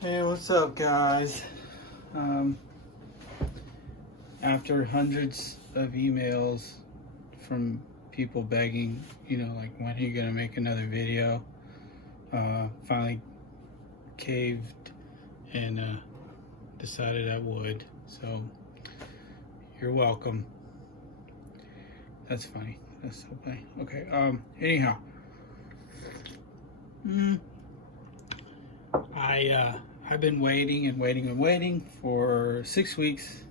Hey, what's up, guys? After hundreds of emails from people begging, like, when are you gonna make another video? Finally caved and decided I would. So, you're welcome. That's funny. That's so funny. Okay. Anyhow, I've been waiting for 6 weeks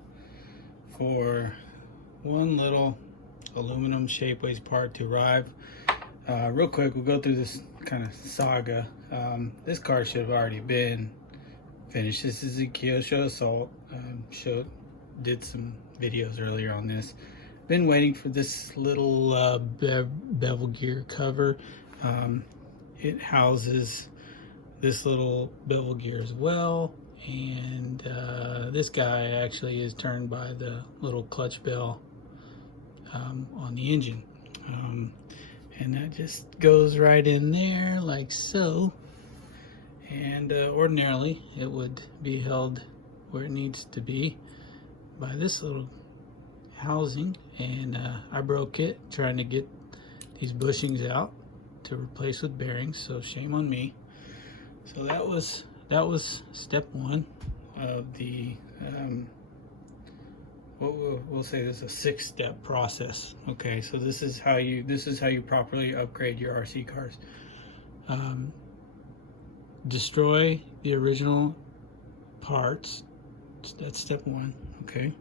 for one little aluminum Shapeways part to arrive. Real quick, we'll go through this kind of saga. This car should have already been finished. This is a Kyosho Assault. Did some videos earlier on this. Been waiting for this little bevel gear cover. It houses this little bevel gear as well, and this guy actually is turned by the little clutch bell on the engine, and that just goes right in there like so, and ordinarily it would be held where it needs to be by this little housing, and I broke it trying to get these bushings out to replace with bearings, so shame on me. So that was step one of the we'll say this is a 6-step process. Okay, so this is how you properly upgrade your RC cars. Destroy the original parts. That's step one. Okay.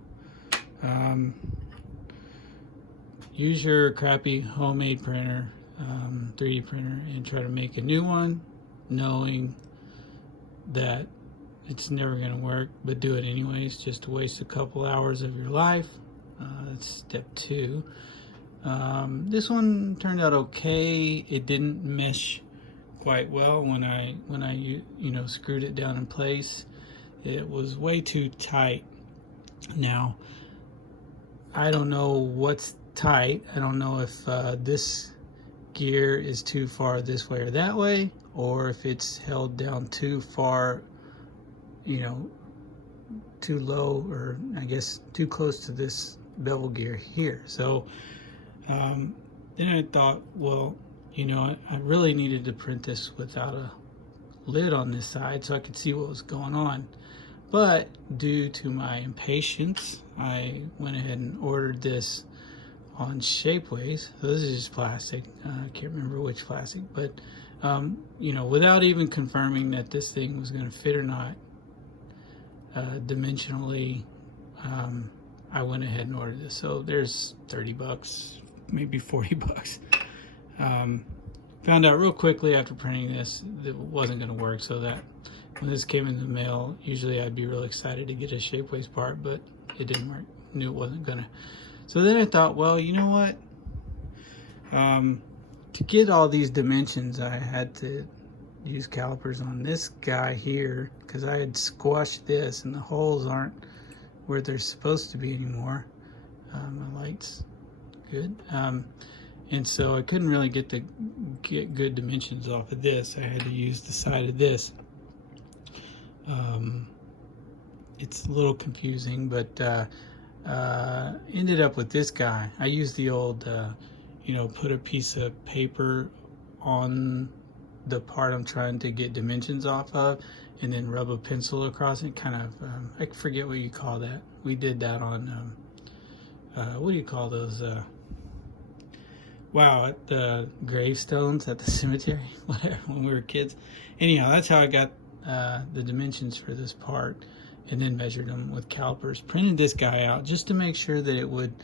Use your crappy homemade printer, 3D printer, and try to make a new one, knowing that it's never going to work, but do it anyways, just to waste a couple hours of your life. That's step two. This one turned out okay. It didn't mesh quite well when I screwed it down in place. It was way too tight. Now, I don't know what's tight. I don't know if this gear is too far this way or that way, or if it's held down too far, too low, or I guess too close to this bevel gear here. So then I thought, well, I really needed to print this without a lid on this side so I could see what was going on. But due to my impatience, I went ahead and ordered this on Shapeways. So this is just plastic. I can't remember which plastic, but without even confirming that this thing was going to fit or not, dimensionally, I went ahead and ordered this. So there's $30, maybe $40. Found out real quickly after printing this that it wasn't going to work, so that when this came in the mail, usually I'd be really excited to get a Shapeways part, but it didn't work. Knew it wasn't gonna. So then I thought, well, you know what? To get all these dimensions, I had to use calipers on this guy here, because I had squashed this and the holes aren't where they're supposed to be anymore. My light's good. And so I couldn't really get good dimensions off of this. I had to use the side of this. It's a little confusing, but ended up with this guy. I used the old, put a piece of paper on the part I'm trying to get dimensions off of, and then rub a pencil across it. Kind of, I forget what you call that. We did that on, what do you call those? At the gravestones at the cemetery, whatever, when we were kids. Anyhow, that's how I got the dimensions for this part, and then measured them with calipers. Printed this guy out just to make sure that it would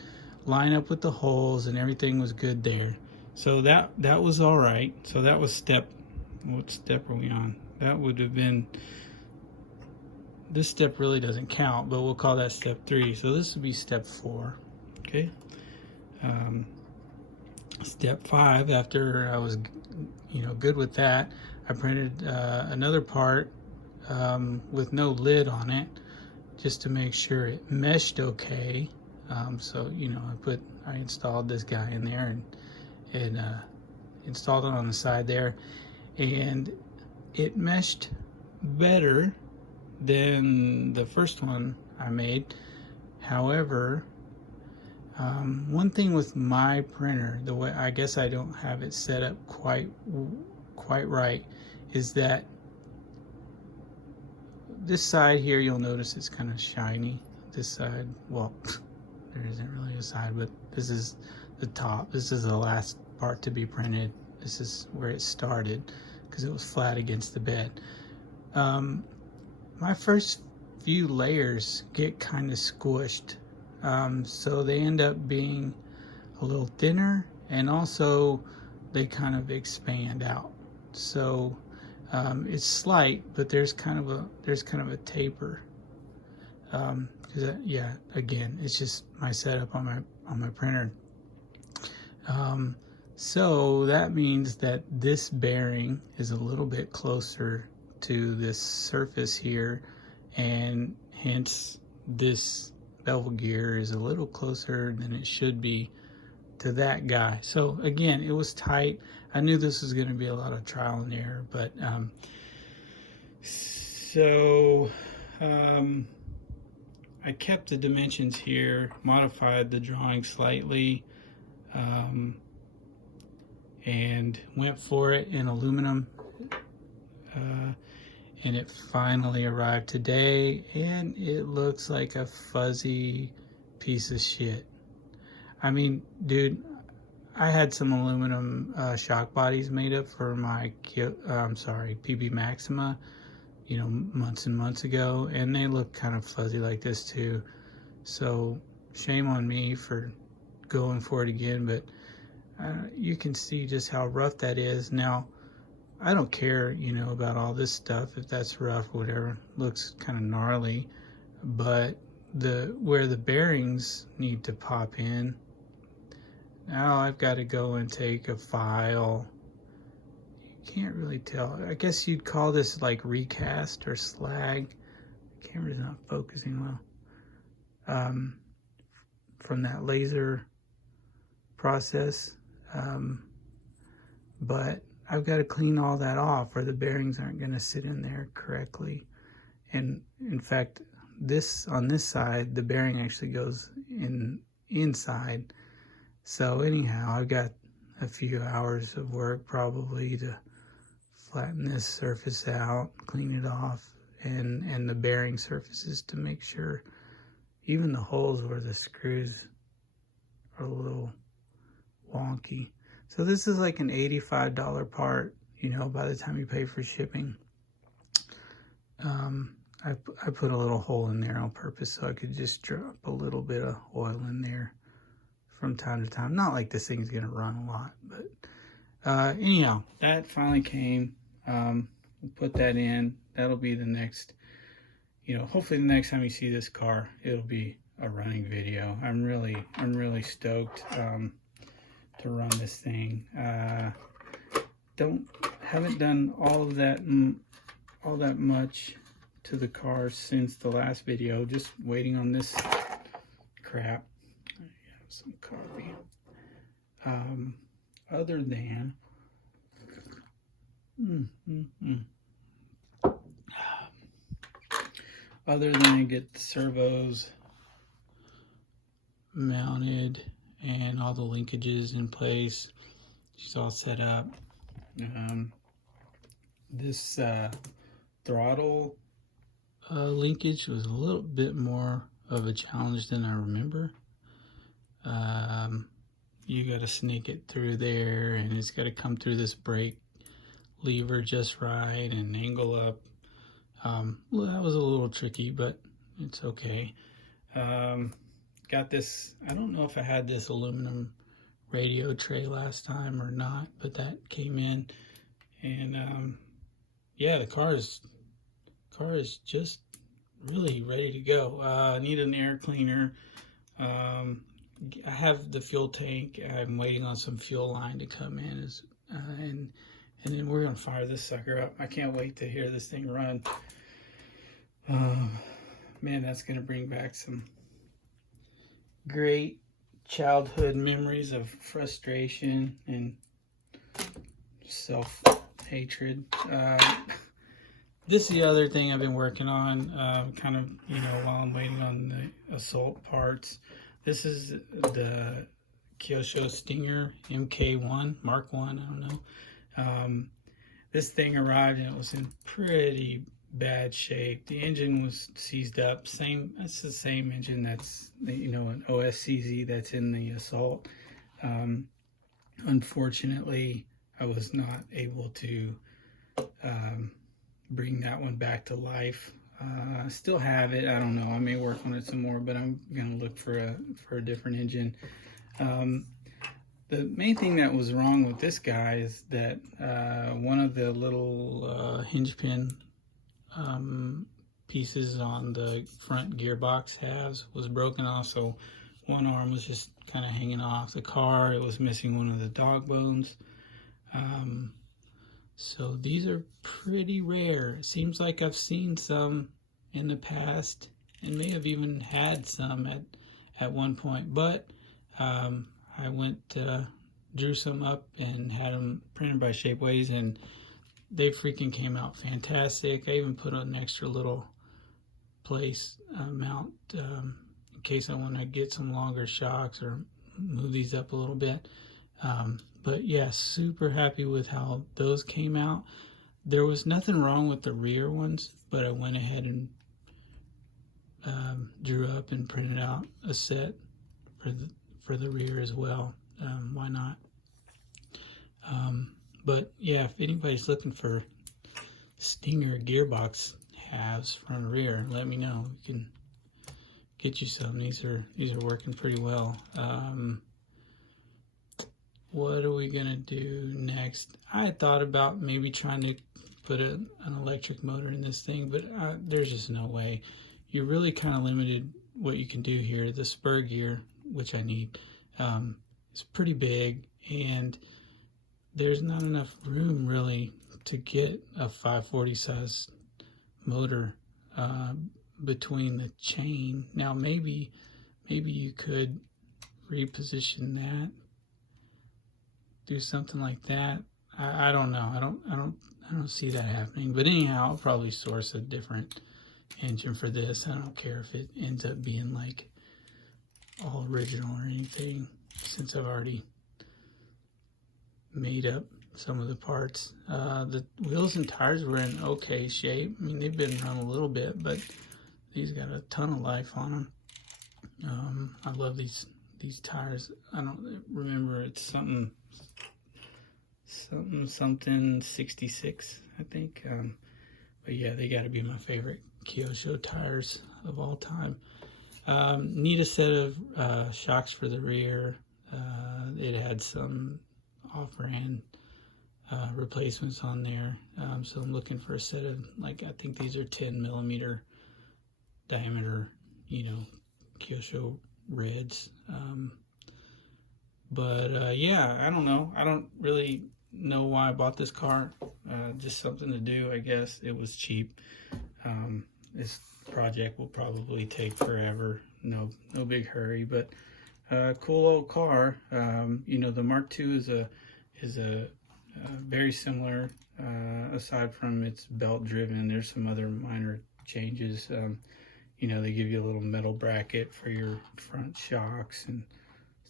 line up with the holes and everything was good there. So that was all right. So that was what step are we on? That would have been, this step really doesn't count, but we'll call that step 3. So this would be step 4. Okay. Step 5, after I was good with that, I printed another part with no lid on it, just to make sure it meshed okay. So I installed this guy in there and installed it on the side there, and it meshed better than the first one I made. However, one thing with my printer, the way I guess I don't have it set up quite right, is that this side here, you'll notice it's kind of shiny. This side, well, there isn't really a side, but this is the top. This is the last part to be printed. This is where it started because it was flat against the bed. My first few layers get kind of squished, so they end up being a little thinner, and also they kind of expand out. So it's slight, but there's kind of a taper. Yeah, again, it's just my setup on my printer. So that means that this bearing is a little bit closer to this surface here, and hence this bevel gear is a little closer than it should be to that guy. So again, it was tight. I knew this was going to be a lot of trial and error, but I kept the dimensions here, modified the drawing slightly, and went for it in aluminum, and it finally arrived today, and it looks like a fuzzy piece of shit. I mean, dude, I had some aluminum shock bodies made up for my PB Maxima, you know, months and months ago, and they look kind of fuzzy like this too. So shame on me for going for it again, but you can see just how rough that is. Now, I don't care, you know, about all this stuff, if that's rough or whatever. Looks kind of gnarly, but where the bearings need to pop in, now I've got to go and take a file. You can't really tell. I guess you'd call this like recast or slag. The camera's not focusing well. From that laser process. But I've got to clean all that off, or the bearings aren't going to sit in there correctly. And in fact, on this side, the bearing actually goes inside. So anyhow, I've got a few hours of work probably to flatten this surface out, clean it off, and the bearing surfaces to make sure even the holes where the screws are a little wonky. So this is like an $85 part, you know, by the time you pay for shipping. I put a little hole in there on purpose so I could just drop a little bit of oil in there from time to time. Not like this thing's gonna run a lot, but anyhow, that finally came. We'll put that in. That'll be the next, you know, hopefully the next time you see this car, it'll be a running video. I'm really stoked to run this thing. Haven't done all that much to the car since the last video. Just waiting on this crap. I have some coffee. Other than get the servos mounted and all the linkages in place. She's all set up. This throttle linkage was a little bit more of a challenge than I remember. You got to sneak it through there, and it's got to come through this brake lever just right and angle up. Well, that was a little tricky, but it's okay. Got this, I don't know if I had this aluminum radio tray last time or not, but that came in, and yeah, the car is just really ready to go. I need an air cleaner. I have the fuel tank. I'm waiting on some fuel line to come in, and then we're gonna fire this sucker up. I can't wait to hear this thing run. Man, that's gonna bring back some great childhood memories of frustration and self-hatred. this is the other thing I've been working on, kind of, while I'm waiting on the assault parts. This is the Kyosho Stinger MK1, Mark 1, I don't know. This thing arrived and it was in pretty bad shape. The engine was seized up. That's the same engine that's, an OSCZ that's in the Assault. Unfortunately, I was not able to bring that one back to life. I still have it. I don't know. I may work on it some more, but I'm gonna look for a different engine. The main thing that was wrong with this guy is that one of the little hinge pin pieces on the front gearbox halves was broken off, so one arm was just kind of hanging off the car. It was missing one of the dog bones. So these are pretty rare. It seems like I've seen some in the past and may have even had some at one point, but I went drew some up and had them printed by Shapeways, and they freaking came out fantastic. I even put an extra little place mount in case I want to get some longer shocks or move these up a little bit. But yeah, super happy with how those came out. There was nothing wrong with the rear ones, but I went ahead and drew up and printed out a set for the rear as well. Why not? But yeah, if anybody's looking for Stinger gearbox halves front and rear, let me know. We can get you some. These are working pretty well. What are we gonna do next? I thought about maybe trying to put an electric motor in this thing, but there's just no way. You're really kind of limited what you can do here. The spur gear, which I need, is pretty big, and there's not enough room really to get a 540 size motor between the chain. Now maybe you could reposition that, do something like that. I don't know. I don't see that happening. But anyhow, I'll probably source a different engine for this. I don't care if it ends up being like all original or anything, since I've already made up some of the parts. The wheels and tires were in okay shape. I mean, they've been run a little bit, but these got a ton of life on them. I love these tires. I don't remember, it's something 66, I think. But yeah, they got to be my favorite Kyosho tires of all time. Need a set of shocks for the rear. It had some off-brand replacements on there, so I'm looking for a set of, like, I think these are 10 millimeter diameter, Kyosho reds. But yeah, I don't know. I don't really know why I bought this car. Just something to do, I guess. It was cheap. This project will probably take forever. No big hurry, but cool old car. The Mark II is a very similar, aside from its belt driven. There's some other minor changes. They give you a little metal bracket for your front shocks and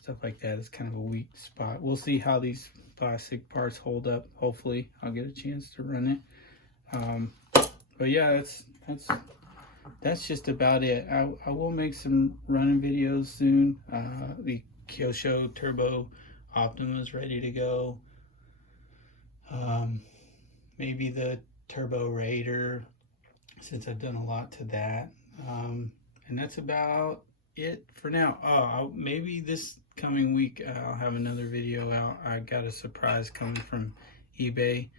stuff like that. It's kind of a weak spot. We'll see how these plastic parts hold up. Hopefully I'll get a chance to run it. But yeah, that's just about it. I will make some running videos soon. The Kyosho Turbo Optima is ready to go. Maybe the Turbo Raider, since I've done a lot to that. And that's about it for now. Maybe this coming week I'll have another video out. I got a surprise coming from eBay.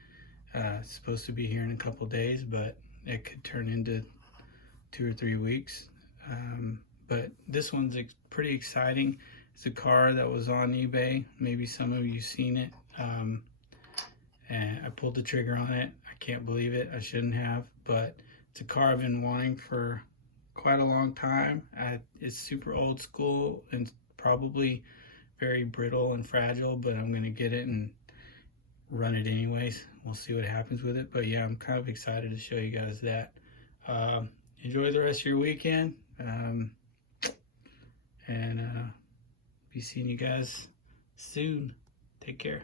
It's supposed to be here in a couple days, but it could turn into 2 or 3 weeks. But this one's pretty exciting. It's a car that was on eBay. Maybe some of you seen it. And I pulled the trigger on it. I can't believe it. I shouldn't have, but it's a car I've been wanting for quite a long time. It's super old school and probably very brittle and fragile, but I'm gonna get it and run it anyways. we'll see what happens with it. But yeah, I'm kind of excited to show you guys that. Enjoy the rest of your weekend, and be seeing you guys soon. Take care.